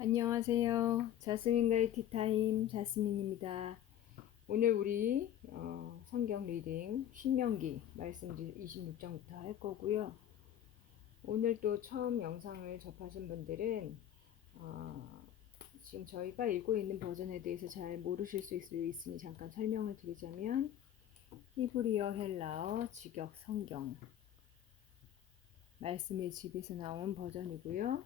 안녕하세요. 자스민과의 티타임 자스민입니다. 오늘 우리 성경 리딩 신명기 말씀 26장부터 할 거고요. 오늘 또 처음 영상을 접하신 분들은 어, 지금 저희가 읽고 있는 버전에 대해서 잘 모르실 수 있으니 잠깐 설명을 드리자면 히브리어, 헬라어, 직역 성경 말씀의 집에서 나온 버전이고요.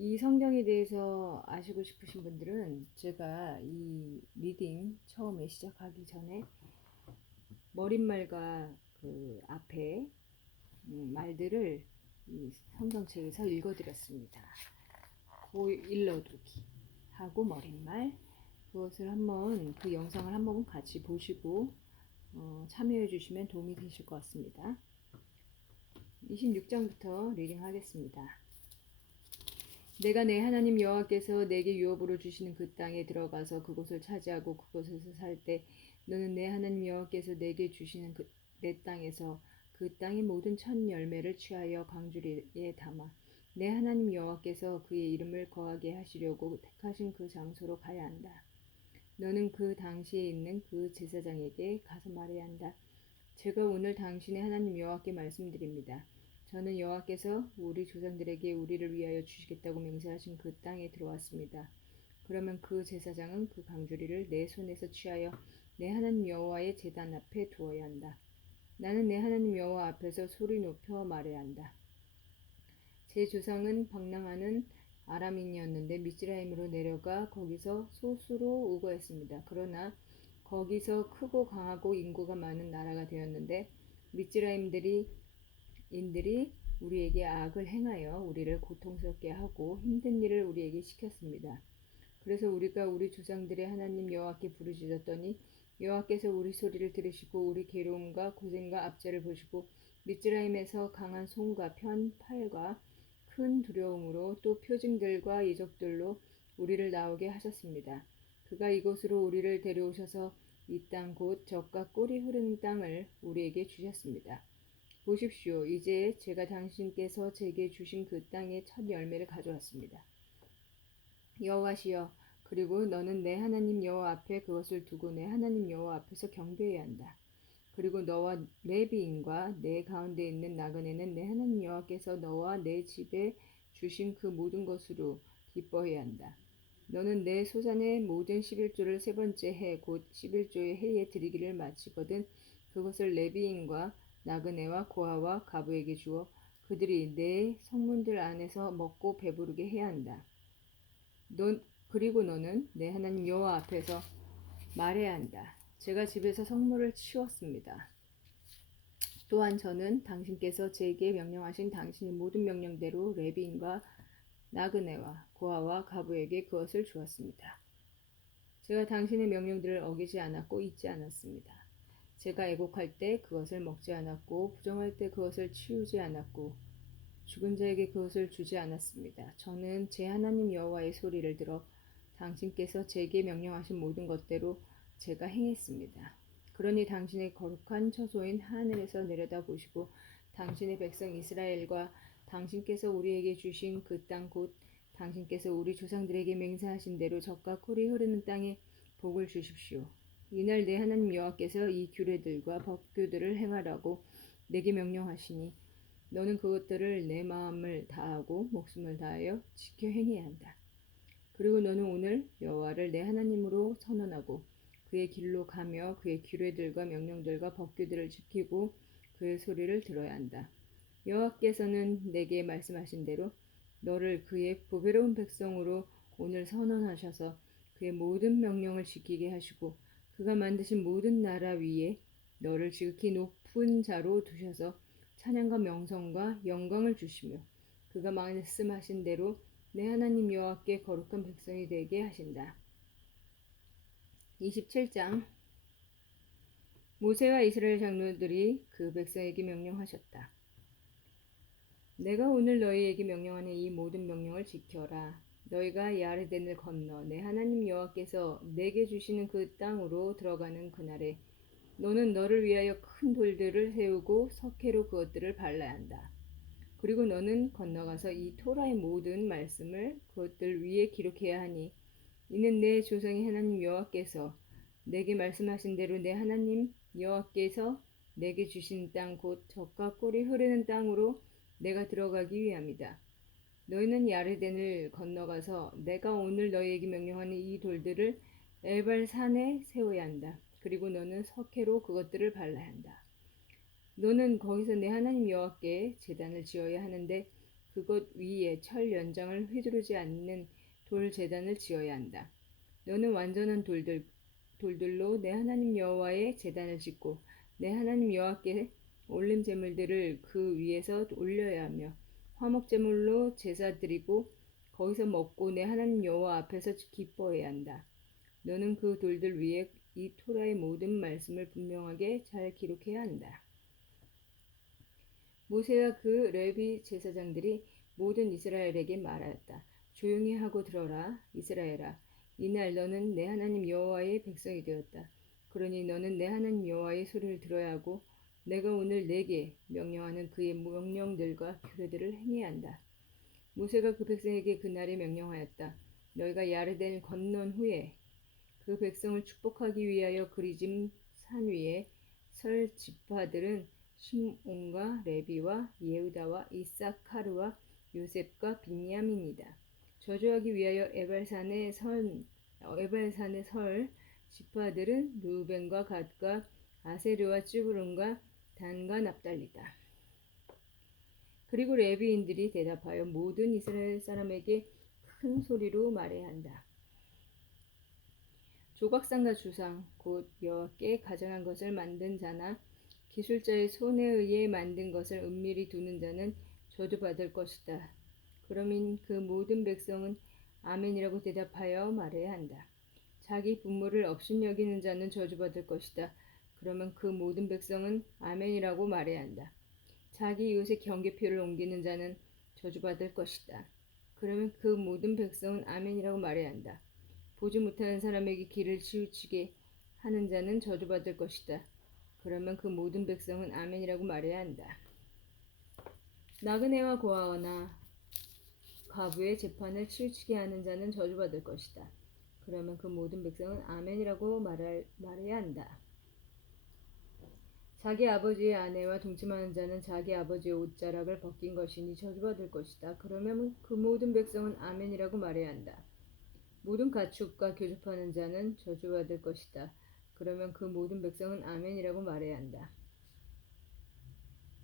이 성경에 대해서 아시고 싶으신 분들은 제가 이 리딩 처음에 시작하기 전에 머릿말과 그 앞에 말들을 이 성경책에서 읽어드렸습니다. 그 일러두기 하고 머릿말 그것을 한번 그 영상을 한번 같이 보시고 참여해 주시면 도움이 되실 것 같습니다. 26장부터 리딩 하겠습니다. 내가 내 하나님 여호와께서 내게 유업으로 주시는 그 땅에 들어가서 그곳을 차지하고 그곳에서 살 때 너는 내 하나님 여호와께서 내게 주시는 내 땅에서 그 땅의 모든 첫 열매를 취하여 광주리에 담아 내 하나님 여호와께서 그의 이름을 거하게 하시려고 택하신 그 장소로 가야 한다. 너는 그 당시에 있는 그 제사장에게 가서 말해야 한다. 제가 오늘 당신의 하나님 여호와께 말씀드립니다. 저는 여호와께서 우리 조상들에게 우리를 위하여 주시겠다고 맹세하신 그 땅에 들어왔습니다. 그러면 그 제사장은 그 강주리를 내 손에서 취하여 내 하나님 여호와의 제단 앞에 두어야 한다. 나는 내 하나님 여호와 앞에서 소리 높여 말해야 한다. 제 조상은 방랑하는 아람인이었는데 미스라임으로 내려가 거기서 소수로 우거했습니다. 그러나 거기서 크고 강하고 인구가 많은 나라가 되었는데 미스라임들이 인들이 우리에게 악을 행하여 우리를 고통스럽게 하고 힘든 일을 우리에게 시켰습니다. 그래서 우리가 우리 조상들의 하나님 여호와께 부르짖었더니 여호와께서 우리 소리를 들으시고 우리 괴로움과 고생과 압제를 보시고 미스라임에서 강한 손과 편, 팔과 큰 두려움으로 또 표징들과 이적들로 우리를 나오게 하셨습니다. 그가 이곳으로 우리를 데려오셔서 이 땅 곧 젖과 꿀이 흐르는 땅을 우리에게 주셨습니다. 보십시오. 이제 제가 당신께서 제게 주신 그 땅의 첫 열매를 가져왔습니다. 여호와시여, 그리고 너는 내 하나님 여호와 앞에 그것을 두고 내 하나님 여호와 앞에서 경배해야 한다. 그리고 너와 레비인과 내 가운데 있는 나그네는 내 하나님 여호와께서 너와 내 집에 주신 그 모든 것으로 기뻐해야 한다. 너는 내 소산의 모든 11조를 세 번째 해 곧 11조의 해에 드리기를 마치거든 그것을 레비인과 나그네와 고아와 가부에게 주어 그들이 내 성문들 안에서 먹고 배부르게 해야 한다. 그리고 너는 내 하나님 여호와 앞에서 말해야 한다. 제가 집에서 성물을 치웠습니다. 또한 저는 당신께서 제게 명령하신 당신의 모든 명령대로 레비인과 나그네와 고아와 가부에게 그것을 주었습니다. 제가 당신의 명령들을 어기지 않았고 잊지 않았습니다. 제가 애곡할 때 그것을 먹지 않았고 부정할 때 그것을 치우지 않았고 죽은 자에게 그것을 주지 않았습니다. 저는 제 하나님 여호와의 소리를 들어 당신께서 제게 명령하신 모든 것대로 제가 행했습니다. 그러니 당신의 거룩한 처소인 하늘에서 내려다 보시고 당신의 백성 이스라엘과 당신께서 우리에게 주신 그 땅 곧 당신께서 우리 조상들에게 맹세하신 대로 젖과 꿀이 흐르는 땅에 복을 주십시오. 이날 내 하나님 여호와께서 이 규례들과 법규들을 행하라고 내게 명령하시니 너는 그것들을 내 마음을 다하고 목숨을 다하여 지켜 행해야 한다. 그리고 너는 오늘 여호와를 내 하나님으로 선언하고 그의 길로 가며 그의 규례들과 명령들과 법규들을 지키고 그의 소리를 들어야 한다. 여호와께서는 내게 말씀하신 대로 너를 그의 보배로운 백성으로 오늘 선언하셔서 그의 모든 명령을 지키게 하시고 그가 만드신 모든 나라 위에 너를 지극히 높은 자로 두셔서 찬양과 명성과 영광을 주시며 그가 말씀하신 대로 내 하나님 여호와께 거룩한 백성이 되게 하신다. 27장 모세와 이스라엘 장로들이 그 백성에게 명령하셨다. 내가 오늘 너희에게 명령하는 이 모든 명령을 지켜라. 너희가 야르덴을 건너 내 하나님 여호와께서 내게 주시는 그 땅으로 들어가는 그날에 너는 너를 위하여 큰 돌들을 세우고 석회로 그것들을 발라야 한다. 그리고 너는 건너가서 이 토라의 모든 말씀을 그것들 위에 기록해야 하니 이는 내 조상의 하나님 여호와께서 내게 말씀하신 대로 내 하나님 여호와께서 내게 주신 땅 곧 젖과 꿀이 흐르는 땅으로 내가 들어가기 위함이다. 너희는 야르덴을 건너가서 내가 오늘 너희에게 명령하는 이 돌들을 에발 산에 세워야 한다. 그리고 너는 석회로 그것들을 발라야 한다. 너는 거기서 내 하나님 여호와께 제단을 지어야 하는데 그것 위에 철 연장을 휘두르지 않는 돌 제단을 지어야 한다. 너는 완전한 돌들로 내 하나님 여호와의 제단을 짓고 내 하나님 여호와께 올림 제물들을 그 위에서 올려야 하며 화목 제물로 제사 드리고 거기서 먹고 내 하나님 여호와 앞에서 기뻐해야 한다. 너는 그 돌들 위에 이 토라의 모든 말씀을 분명하게 잘 기록해야 한다. 모세와 그 레위 제사장들이 모든 이스라엘에게 말하였다. 조용히 하고 들어라, 이스라엘아. 이날 너는 내 하나님 여호와의 백성이 되었다. 그러니 너는 내 하나님 여호와의 소리를 들어야 하고 내가 오늘 내게 명령하는 그의 명령들과 규례들을 행해야 한다. 모세가 그 백성에게 그날에 명령하였다. 너희가 야르덴을 건넌 후에 그 백성을 축복하기 위하여 그리짐 산 위에 설 지파들은 시몬과 레비와 예후다와 이사카르와 요셉과 빈야민이다. 저주하기 위하여 에발산의 설 지파들은 루벤과 갓과 아세르와 쯔브론과 단과 납달리다. 그리고 레비인들이 대답하여 모든 이스라엘 사람에게 큰 소리로 말해야 한다. 조각상과 주상 곧 여호와께 가증한 것을 만든 자나 기술자의 손에 의해 만든 것을 은밀히 두는 자는 저주받을 것이다. 그러면 그 모든 백성은 아멘이라고 대답하여 말해야 한다. 자기 부모를 업신여기는 자는 저주받을 것이다. 그러면 그 모든 백성은 아멘이라고 말해야 한다. 자기 이웃의 경계표를 옮기는 자는 저주받을 것이다. 그러면 그 모든 백성은 아멘이라고 말해야 한다. 보지 못하는 사람에게 길을 치우치게 하는 자는 저주받을 것이다. 그러면 그 모든 백성은 아멘이라고 말해야 한다. 나그네와 고아나 과부의 재판을 치우치게 하는 자는 저주받을 것이다. 그러면 그 모든 백성은 아멘이라고 말해야 한다. 자기 아버지의 아내와 동침하는 자는 자기 아버지의 옷자락을 벗긴 것이니 저주받을 것이다. 그러면 그 모든 백성은 아멘이라고 말해야 한다. 모든 가축과 교접하는 자는 저주받을 것이다. 그러면 그 모든 백성은 아멘이라고 말해야 한다.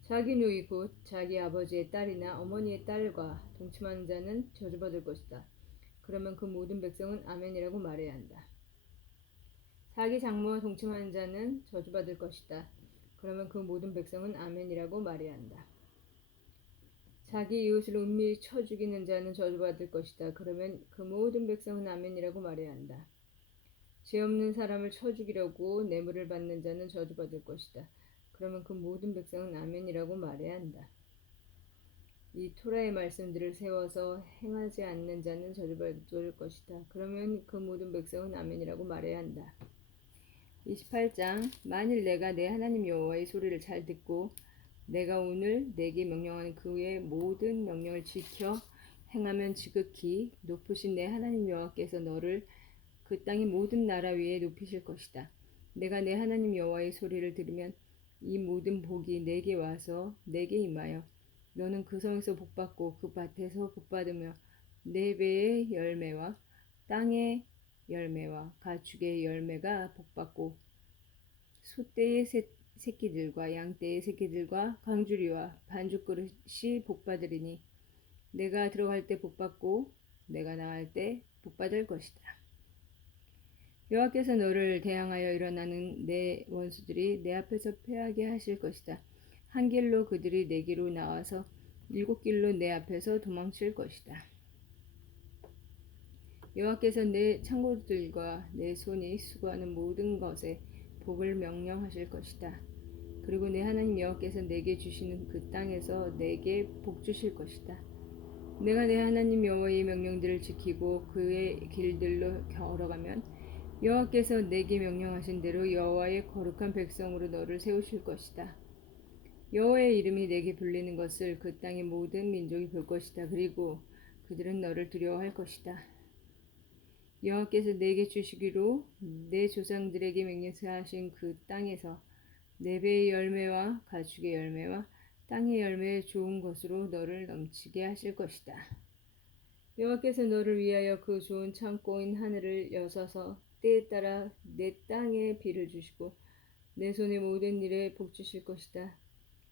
자기 누이 곧 자기 아버지의 딸이나 어머니의 딸과 동침하는 자는 저주받을 것이다. 그러면 그 모든 백성은 아멘이라고 말해야 한다. 자기 장모와 동침하는 자는 저주받을 것이다. 그러면 그 모든 백성은 아멘이라고 말해야 한다. 자기 이웃을 은밀히 쳐 죽이는 자는 저주받을 것이다. 그러면 그 모든 백성은 아멘이라고 말해야 한다. 죄 없는 사람을 쳐 죽이려고 뇌물을 받는 자는 저주받을 것이다. 그러면 그 모든 백성은 아멘이라고 말해야 한다. 이 토라의 말씀들을 세워서 행하지 않는 자는 저주받을 것이다. 그러면 그 모든 백성은 아멘이라고 말해야 한다. 28장 만일 내가 내 하나님 여호와의 소리를 잘 듣고 내가 오늘 내게 명령하는 그의 모든 명령을 지켜 행하면 지극히 높으신 내 하나님 여호와께서 너를 그 땅의 모든 나라 위에 높이실 것이다. 내가 내 하나님 여호와의 소리를 들으면 이 모든 복이 내게 와서 내게 임하여 너는 그 성에서 복받고 그 밭에서 복받으며 내 배의 열매와 땅의 열매와 가축의 열매가 복받고 소떼의 새끼들과 양떼의 새끼들과 광주리와 반죽그릇이 복받으리니 내가 들어갈 때 복받고 내가 나갈 때 복받을 것이다. 여호와께서 너를 대항하여 일어나는 내 원수들이 내 앞에서 패하게 하실 것이다. 한 길로 그들이 내게로 나와서 7길로 내 앞에서 도망칠 것이다. 여호와께서 내 창고들과 내 손이 수고하는 모든 것에 복을 명령하실 것이다. 그리고 내 하나님 여호와께서 내게 주시는 그 땅에서 내게 복 주실 것이다. 내가 내 하나님 여호와의 명령들을 지키고 그의 길들로 걸어가면 여호와께서 내게 명령하신 대로 여호와의 거룩한 백성으로 너를 세우실 것이다. 여호와의 이름이 내게 불리는 것을 그 땅의 모든 민족이 볼 것이다. 그리고 그들은 너를 두려워할 것이다. 여호와께서 내게 주시기로 내 조상들에게 맹세하신 그 땅에서 네 배의 열매와 가축의 열매와 땅의 열매의 좋은 것으로 너를 넘치게 하실 것이다. 여호와께서 너를 위하여 그 좋은 창고인 하늘을 여셔서 때에 따라 내 땅에 비를 주시고 내 손의 모든 일에 복 주실 것이다.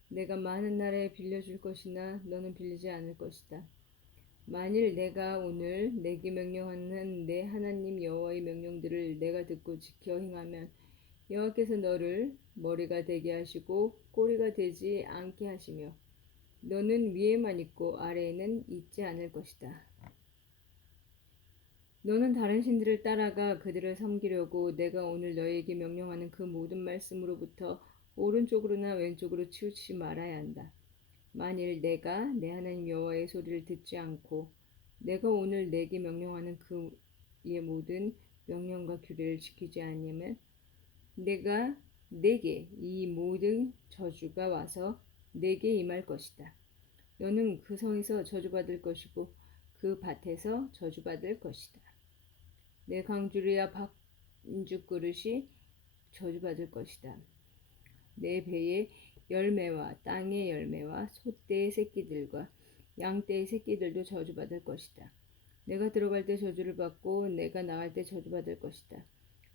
내가 많은 나라에 빌려줄 것이나 너는 빌리지 않을 것이다. 만일 내가 오늘 내게 명령하는 내 하나님 여호와의 명령들을 내가 듣고 지켜 행하면 여호와께서 너를 머리가 되게 하시고 꼬리가 되지 않게 하시며 너는 위에만 있고 아래에는 있지 않을 것이다. 너는 다른 신들을 따라가 그들을 섬기려고 내가 오늘 너에게 명령하는 그 모든 말씀으로부터 오른쪽으로나 왼쪽으로 치우치지 말아야 한다. 만일 내가 내 하나님 여호와의 소리를 듣지 않고 내가 오늘 내게 명령하는 그의 모든 명령과 규례를 지키지 않으면 내가 내게 이 모든 저주가 와서 내게 임할 것이다. 너는 그 성에서 저주받을 것이고 그 밭에서 저주받을 것이다. 내 광주리와 밥죽 그릇이 저주받을 것이다. 내 배의 열매와 땅의 열매와 소떼의 새끼들과 양떼의 새끼들도 저주받을 것이다. 내가 들어갈 때 저주를 받고 내가 나갈 때 저주받을 것이다.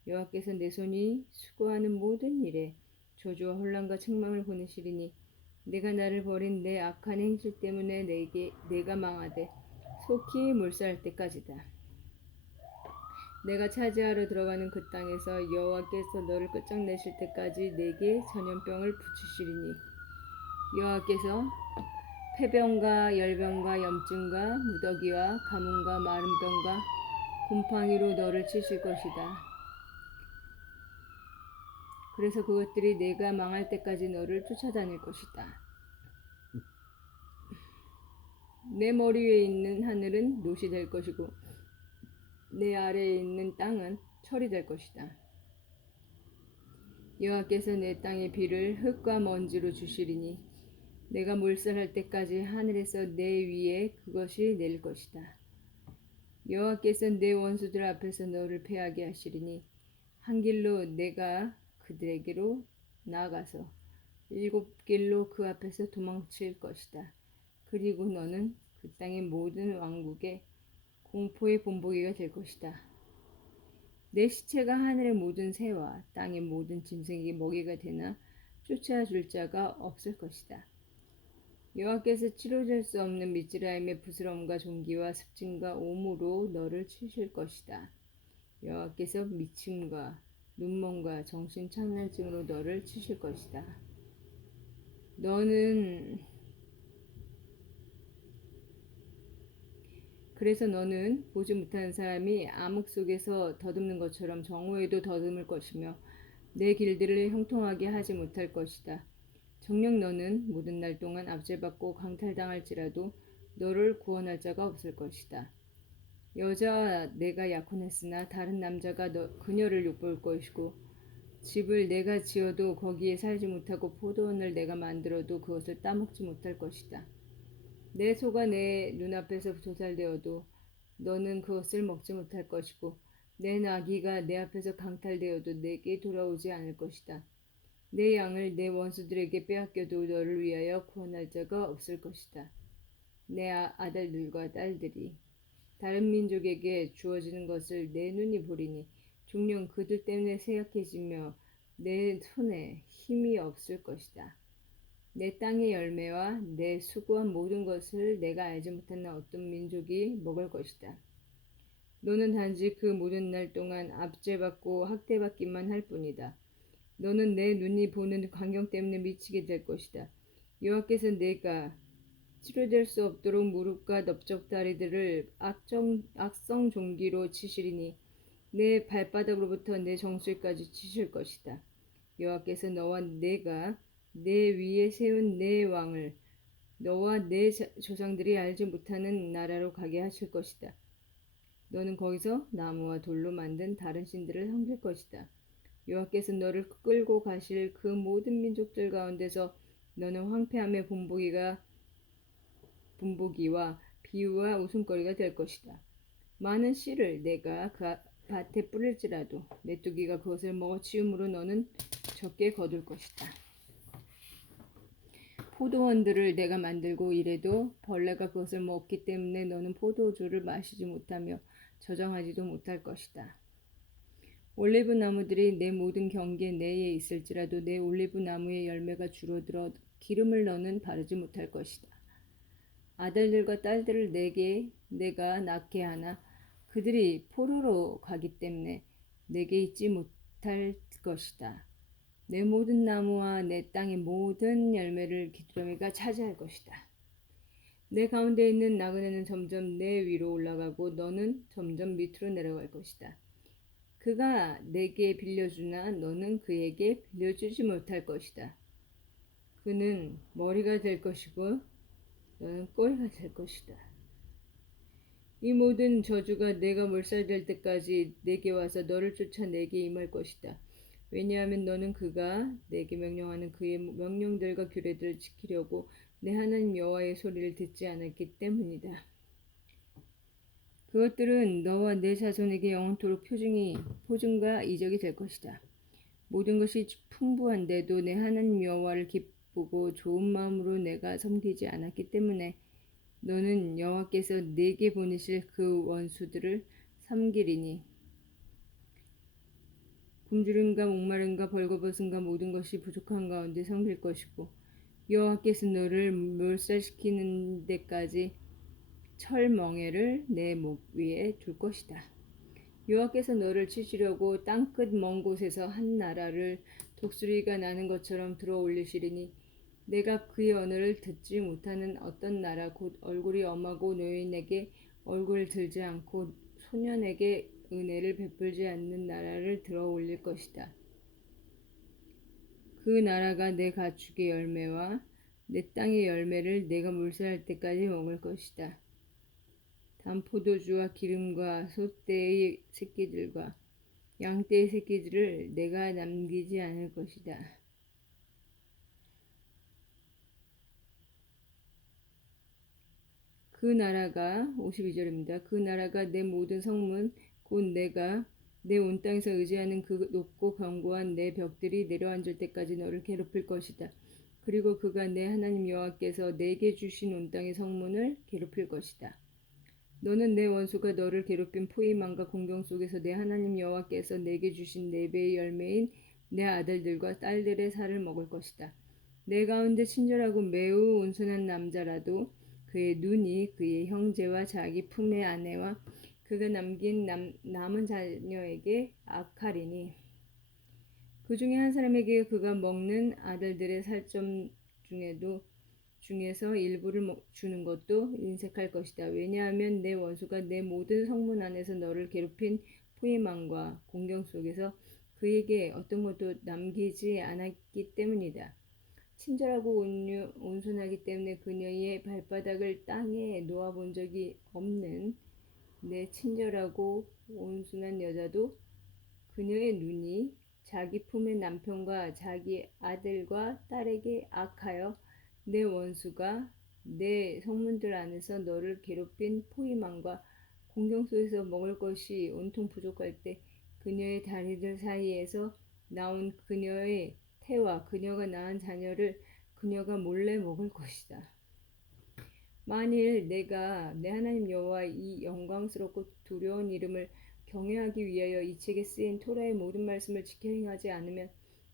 여호와께서 내 손이 수고하는 모든 일에 저주와 혼란과 책망을 보내시리니 내가 나를 버린 내 악한 행실 때문에 내가 망하되 속히 몰살할 때까지다. 내가 차지하러 들어가는 그 땅에서 여호와께서 너를 끝장내실 때까지 내게 전염병을 붙이시리니 여호와께서 폐병과 열병과 염증과 무더기와 가뭄과 마른 병과 곰팡이로 너를 치실 것이다. 그래서 그것들이 내가 망할 때까지 너를 쫓아다닐 것이다. 내 머리 위에 있는 하늘은 노시 될 것이고 내 아래에 있는 땅은 철이 될 것이다. 여호와께서 내 땅에 비를 흙과 먼지로 주시리니 내가 몰살할 때까지 하늘에서 내 위에 그것이 내릴 것이다. 여호와께서 내 원수들 앞에서 너를 패하게 하시리니 한 길로 내가 그들에게로 나아가서 7길로 그 앞에서 도망칠 것이다. 그리고 너는 그 땅의 모든 왕국의 공포의 본보기가 될 것이다. 내 시체가 하늘의 모든 새와 땅의 모든 짐승에게 먹이가 되나 쫓아줄 자가 없을 것이다. 여호와께서 치료될 수 없는 미즈라임의 부스럼과 종기와 습진과 오무로 너를 치실 것이다. 여호와께서 미침과 눈먼과 정신착란증으로 너를 치실 것이다. 그래서 너는 보지 못하는 사람이 암흑 속에서 더듬는 것처럼 정오에도 더듬을 것이며 내 길들을 형통하게 하지 못할 것이다. 정녕 너는 모든 날 동안 압제받고 강탈당할지라도 너를 구원할 자가 없을 것이다. 여자와 내가 약혼했으나 다른 남자가 그녀를 욕볼 것이고 집을 내가 지어도 거기에 살지 못하고 포도원을 내가 만들어도 그것을 따먹지 못할 것이다. 내 소가 내 눈앞에서 도살되어도 너는 그것을 먹지 못할 것이고 내 나귀가 내 앞에서 강탈되어도 내게 돌아오지 않을 것이다. 내 양을 내 원수들에게 빼앗겨도 너를 위하여 구원할 자가 없을 것이다. 내 아들들과 딸들이 다른 민족에게 주어지는 것을 내 눈이 보리니 종종 그들 때문에 쇠약해지며 내 손에 힘이 없을 것이다. 내 땅의 열매와 내 수고한 모든 것을 내가 알지 못한 어떤 민족이 먹을 것이다. 너는 단지 그 모든 날 동안 압제받고 학대받기만 할 뿐이다. 너는 내 눈이 보는 광경 때문에 미치게 될 것이다. 여호와께서 내가 치료될 수 없도록 무릎과 넓적다리들을 악성 종기로 치시리니 내 발바닥으로부터 내 정수리까지 치실 것이다. 여호와께서 너와 내가 내 위에 세운 내 왕을 너와 내 조상들이 알지 못하는 나라로 가게 하실 것이다. 너는 거기서 나무와 돌로 만든 다른 신들을 섬길 것이다. 여호와께서 너를 끌고 가실 그 모든 민족들 가운데서 너는 황폐함의 본보기와 비유와 웃음거리가 될 것이다. 많은 씨를 내가 그 밭에 뿌릴지라도 메뚜기가 그것을 먹어치우므로 너는 적게 거둘 것이다. 포도원들을 내가 만들고 이래도 벌레가 그것을 먹기 때문에 너는 포도주를 마시지 못하며 저장하지도 못할 것이다. 올리브 나무들이 내 모든 경계 내에 있을지라도 내 올리브 나무의 열매가 줄어들어 기름을 너는 바르지 못할 것이다. 아들들과 딸들을 내가 낳게 하나 그들이 포로로 가기 때문에 내게 있지 못할 것이다. 내 모든 나무와 내 땅의 모든 열매를 기드러미가 차지할 것이다. 내 가운데 있는 나그네는 점점 내 위로 올라가고 너는 점점 밑으로 내려갈 것이다. 그가 내게 빌려주나 너는 그에게 빌려주지 못할 것이다. 그는 머리가 될 것이고 너는 꼬리가 될 것이다. 이 모든 저주가 내가 몰살될 때까지 내게 와서 너를 쫓아 내게 임할 것이다. 왜냐하면 너는 그가 내게 명령하는 그의 명령들과 규례들을 지키려고 내 하나님 여호와의 소리를 듣지 않았기 때문이다. 그것들은 너와 내 자손에게 영원토록 표징과 이적이 될 것이다. 모든 것이 풍부한데도 내 하나님 여호와를 기쁘고 좋은 마음으로 내가 섬기지 않았기 때문에 너는 여호와께서 내게 보내실 그 원수들을 섬기리니 굶주림과 목마름과 벌거벗음과 모든 것이 부족한 가운데 섬길 것이고 여호와께서 너를 몰살시키는 데까지 철멍에를 내 목 위에 둘 것이다. 여호와께서 너를 치시려고 땅끝 먼 곳에서 한 나라를 독수리가 나는 것처럼 들어 올리시리니 내가 그의 언어를 듣지 못하는 어떤 나라 곧 얼굴이 엄하고 노인에게 얼굴을 들지 않고 소년에게 은혜를 베풀지 않는 나라를 들어 올릴 것이다. 그 나라가 내 가축의 열매와 내 땅의 열매를 내가 몰살할 때까지 먹을 것이다. 단포도주와 기름과 소떼의 새끼들과 양떼의 새끼들을 내가 남기지 않을 것이다. 그 나라가 52절입니다. 그 나라가 내 모든 성문 곧 내가 내 온 땅에서 의지하는 그 높고 견고한 내 벽들이 내려앉을 때까지 너를 괴롭힐 것이다. 그리고 그가 내 하나님 여호와께서 내게 주신 온 땅의 성문을 괴롭힐 것이다. 너는 내 원수가 너를 괴롭힌 포위망과 공경 속에서 내 하나님 여호와께서 내게 주신 네 배의 열매인 내 아들들과 딸들의 살을 먹을 것이다. 내 가운데 친절하고 매우 온순한 남자라도 그의 눈이 그의 형제와 자기 품의 아내와 그가 남긴 남은 자녀에게 악하리니 그 중에 한 사람에게 그가 먹는 아들들의 살점 중에서 일부를 주는 것도 인색할 것이다. 왜냐하면 내 원수가 내 모든 성문 안에서 너를 괴롭힌 포위망과 공경 속에서 그에게 어떤 것도 남기지 않았기 때문이다. 친절하고 온순하기 때문에 그녀의 발바닥을 땅에 놓아본 적이 없는 내 친절하고 온순한 여자도 그녀의 눈이 자기 품의 남편과 자기 아들과 딸에게 악하여 내 원수가 내 성문들 안에서 너를 괴롭힌 포위망과 공경 속에서 먹을 것이 온통 부족할 때 그녀의 다리들 사이에서 나온 그녀의 태와 그녀가 낳은 자녀를 그녀가 몰래 먹을 것이다. 만일 내가 내 하나님 여호와 이 영광스럽고 두려운 이름을 경외하기 위하여 이 책에 쓰인 토라의 모든 말씀을 지켜 행하지 않으면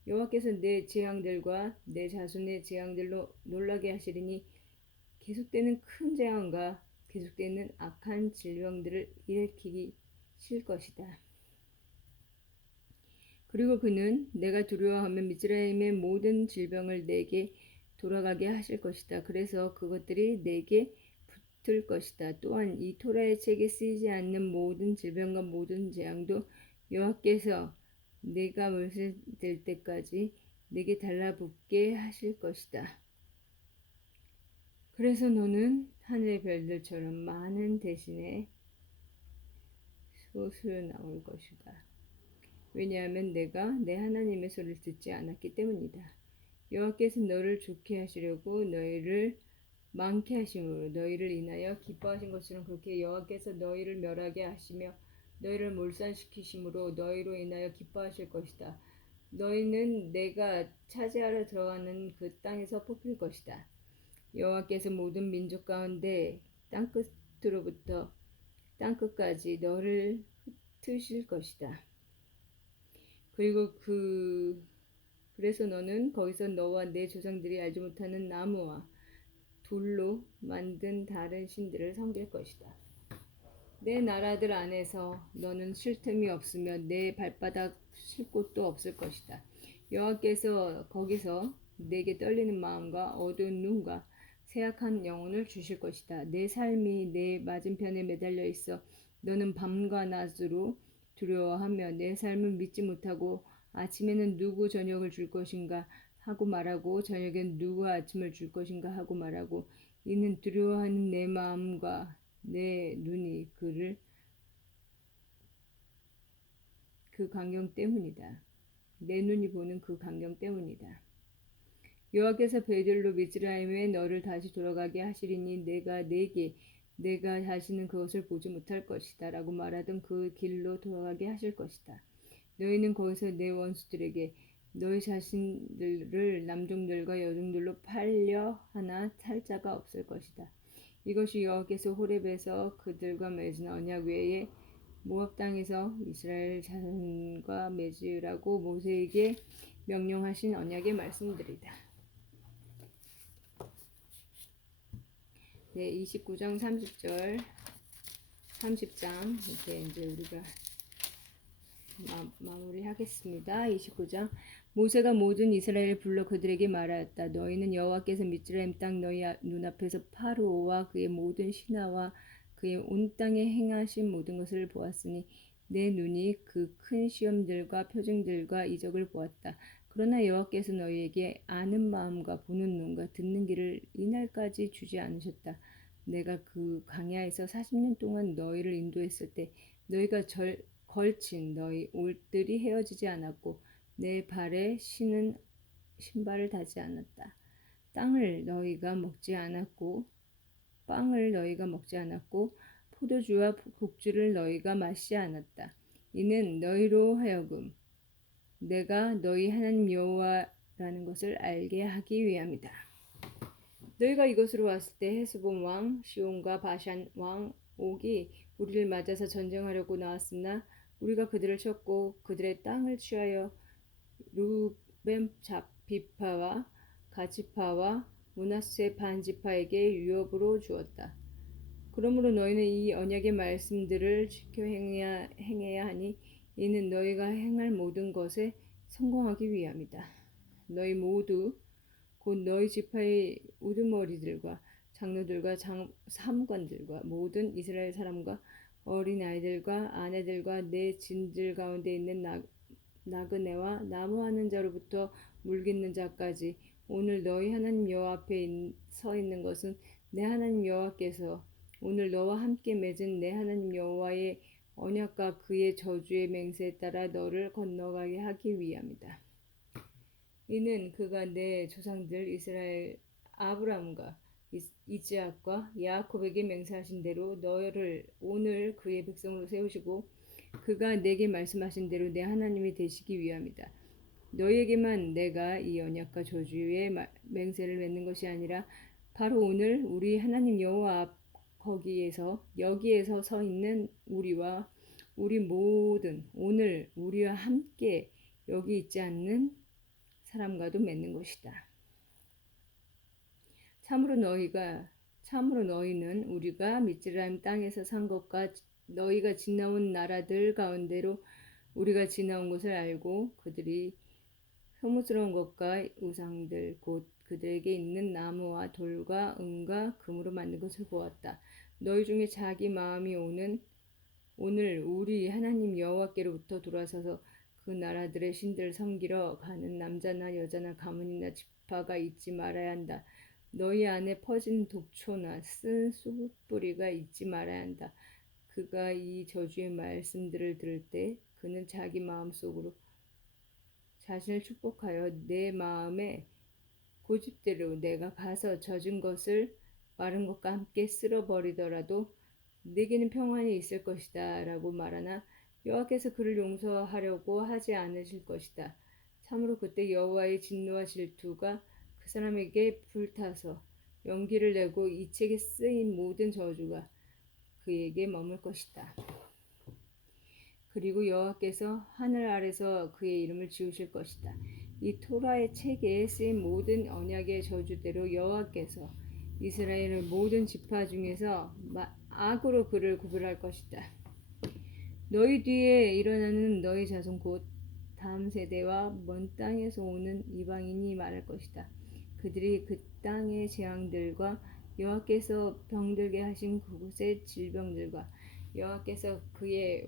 여호와께서 내 재앙들과 내 자손의 재앙들로 놀라게 하시리니 계속되는 큰 재앙과 계속되는 악한 질병들을 일으키기 실 것이다. 그리고 그는 내가 두려워하면 미즈라임의 모든 질병을 내게 돌아가게 하실 것이다. 그래서 그것들이 내게 붙을 것이다. 또한 이 토라의 책에 쓰이지 않는 모든 질병과 모든 재앙도 여호와께서 내가 몰살될 때까지 내게 달라붙게 하실 것이다. 그래서 너는 하늘의 별들처럼 많은 대신에 소수로 나올 것이다. 왜냐하면 내가 내 하나님의 소리를 듣지 않았기 때문이다. 여호와께서 너를 좋게 하시려고 너희를 많게 하심으로 너희를 인하여 기뻐하신 것처럼 그렇게 여호와께서 너희를 멸하게 하시며 너희를 몰살시키심으로 너희로 인하여 기뻐하실 것이다. 너희는 내가 차지하러 들어가는 그 땅에서 뽑힐 것이다. 여호와께서 모든 민족 가운데 땅끝으로부터 땅끝까지 너를 흩으실 것이다. 그리고 그래서 너는 거기서 너와 내 조상들이 알지 못하는 나무와 돌로 만든 다른 신들을 섬길 것이다. 내 나라들 안에서 너는 쉴 틈이 없으며 내 발바닥 쉴 곳도 없을 것이다. 여호와께서 거기서 내게 떨리는 마음과 어두운 눈과 쇠약한 영혼을 주실 것이다. 내 삶이 내 맞은편에 매달려 있어 너는 밤과 낮으로 두려워하며 내 삶을 믿지 못하고 아침에는 누구 저녁을 줄 것인가 하고 말하고 저녁엔 누구 아침을 줄 것인가 하고 말하고 이는 두려워하는 내 마음과 내 눈이 그를 그 광경 때문이다. 내 눈이 보는 그 광경 때문이다. 여호와께서 베들로 미즈라임에 너를 다시 돌아가게 하시리니 내가 다시는 그것을 보지 못할 것이다 라고 말하던 그 길로 돌아가게 하실 것이다. 너희는 거기서 내 원수들에게 너희 자신들을 남종들과 여종들로 팔려 하나 살 자가 없을 것이다. 이것이 여호와께서 호렙에서 그들과 맺은 언약 외에 모압 땅에서 이스라엘 자손과 맺으라고 모세에게 명령하신 언약의 말씀들이다. 네, 29장 30절 30장 이렇게 이제 우리가 마무리하겠습니다. 29장 모세가 모든 이스라엘을 불러 그들에게 말하였다. 너희는 여호와께서 미즈라임 땅 너희 눈앞에서 파로와 그의 모든 신하와 그의 온 땅에 행하신 모든 것을 보았으니 내 눈이 그 큰 시험들과 표징들과 이적을 보았다. 그러나 여호와께서 너희에게 아는 마음과 보는 눈과 듣는 귀를 이날까지 주지 않으셨다. 내가 그 광야에서 40년 동안 너희를 인도했을 때 너희가 걸친 너희 옷들이 헤어지지 않았고 내 발에 신은 신발을 다지 않았다. 빵을 너희가 먹지 않았고 포도주와 곡주를 너희가 마시지 않았다. 이는 너희로 하여금 내가 너희 하나님 여호와라는 것을 알게 하기 위함이다. 너희가 이곳으로 왔을 때 헤스본 왕 시온과 바산 왕 옥이 우리를 맞아서 전쟁하려고 나왔으나 우리가 그들을 쳤고 그들의 땅을 취하여 루벤 비파와 가지파와 므낫세 반지파에게 유업으로 주었다. 그러므로 너희는 이 언약의 말씀들을 지켜 행해야 하니 이는 너희가 행할 모든 것에 성공하기 위함이다. 너희 모두 곧 너희 지파의 우두머리들과 장로들과 사무관들과 모든 이스라엘 사람과 어린아이들과 아내들과 내 진들 가운데 있는 나그네와 나무하는 자로부터 물깃는 자까지 오늘 너희 하나님 여호와 앞에 서 있는 것은 내 하나님 여호와께서 오늘 너와 함께 맺은 내 하나님 여호와의 언약과 그의 저주의 맹세에 따라 너를 건너가게 하기 위함이다. 이는 그가 내 조상들 이스라엘 아브라함과 이스하크와 야곱에게 맹세하신 대로 너를 오늘 그의 백성으로 세우시고 그가 내게 말씀하신 대로 내 하나님이 되시기 위함이다. 너희에게만 내가 이 언약과 저주의 맹세를 맺는 것이 아니라 바로 오늘 우리 하나님 여호와 앞 여기에서 서 있는 우리와 우리 모든 오늘 우리와 함께 여기 있지 않는 사람과도 맺는 것이다. 참으로 너희는 우리가 미즈라임 땅에서 산 것과 너희가 지나온 나라들 가운데로 우리가 지나온 것을 알고 그들이 혐오스러운 것과 우상들 곧 그들에게 있는 나무와 돌과 은과 금으로 만든 것을 보았다. 너희 중에 자기 마음이 오늘 우리 하나님 여호와께로부터 돌아서서 그 나라들의 신들을 섬기러 가는 남자나 여자나 가문이나 지파가 있지 말아야 한다. 너희 안에 퍼진 독초나 쓴 숯뿌리가 있지 말아야 한다. 그가 이 저주의 말씀들을 들을 때 그는 자기 마음속으로 자신을 축복하여 내 마음에 고집대로 내가 가서 젖은 것을 마른 것과 함께 쓸어버리더라도 네게는 평안이 있을 것이다 라고 말하나 여호와께서 그를 용서하려고 하지 않으실 것이다. 참으로 그때 여호와의 진노와 질투가 그 사람에게 불타서 연기를 내고 이 책에 쓰인 모든 저주가 그에게 머물 것이다. 그리고 여호와께서 하늘 아래서 그의 이름을 지우실 것이다. 이 토라의 책에 쓰인 모든 언약의 저주대로 여호와께서 이스라엘의 모든 지파 중에서 악으로 그를 구별할 것이다. 너희 뒤에 일어나는 너희 자손 곧 다음 세대와 먼 땅에서 오는 이방인이 말할 것이다. 그들이 그 땅의 재앙들과 여호와께서 병들게 하신 그곳의 질병들과 여호와께서 그의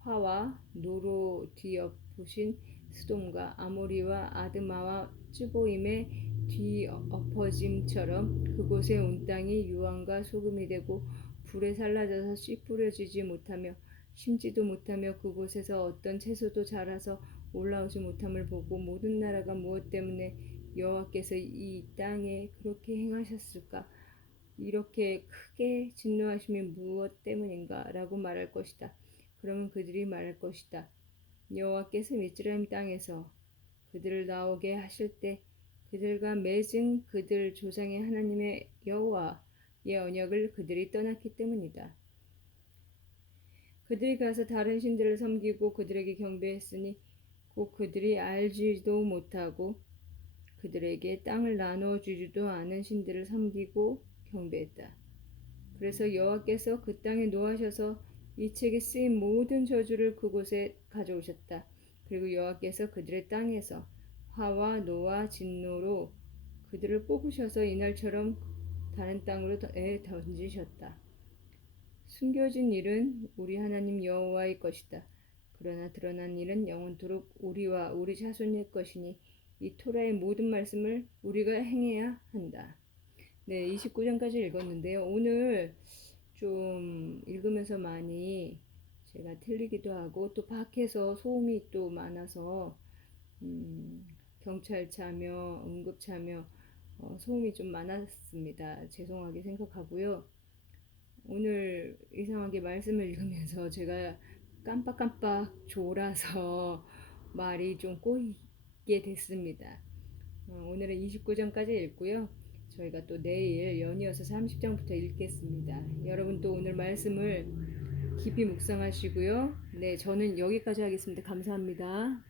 화와 노로 뒤엎으신 스돔과 아모리와 아드마와 쯔보임의 뒤엎어짐처럼 그곳에 온 땅이 유황과 소금이 되고 불에 살라져서 씨 뿌려지지 못하며 심지도 못하며 그곳에서 어떤 채소도 자라서 올라오지 못함을 보고 모든 나라가 무엇 때문에 여호와께서 이 땅에 그렇게 행하셨을까? 이렇게 크게 진노하심이 무엇 때문인가? 라고 말할 것이다. 그러면 그들이 말할 것이다. 여호와께서 미스라임 땅에서 그들을 나오게 하실 때 그들과 맺은 그들 조상의 하나님의 여호와의 언약을 그들이 떠났기 때문이다. 그들이 가서 다른 신들을 섬기고 그들에게 경배했으니 곧 그들이 알지도 못하고 그들에게 땅을 나누어 주지도 않은 신들을 섬기고 경배했다. 그래서 여호와께서 그 땅에 노하셔서 이 책에 쓰인 모든 저주를 그곳에 가져오셨다. 그리고 여호와께서 그들의 땅에서 화와 노와 진노로 그들을 뽑으셔서 이날처럼 다른 땅으로 던지셨다. 숨겨진 일은 우리 하나님 여호와의 것이다. 그러나 드러난 일은 영원토록 우리와 우리 자손의 것이니 이 토라의 모든 말씀을 우리가 행해야 한다. 네, 29장까지 읽었는데요. 오늘 좀 읽으면서 많이 제가 틀리기도 하고 또 밖에서 소음이 또 많아서 경찰 참여, 응급 참여 소음이 좀 많았습니다. 죄송하게 생각하고요. 오늘 이상하게 말씀을 읽으면서 제가 깜빡깜빡 졸아서 말이 좀 꼬이게 됐습니다. 오늘은 29장까지 읽고요. 저희가 또 내일 연이어서 30장부터 읽겠습니다. 여러분 또 오늘 말씀을 깊이 묵상하시고요. 네, 저는 여기까지 하겠습니다. 감사합니다.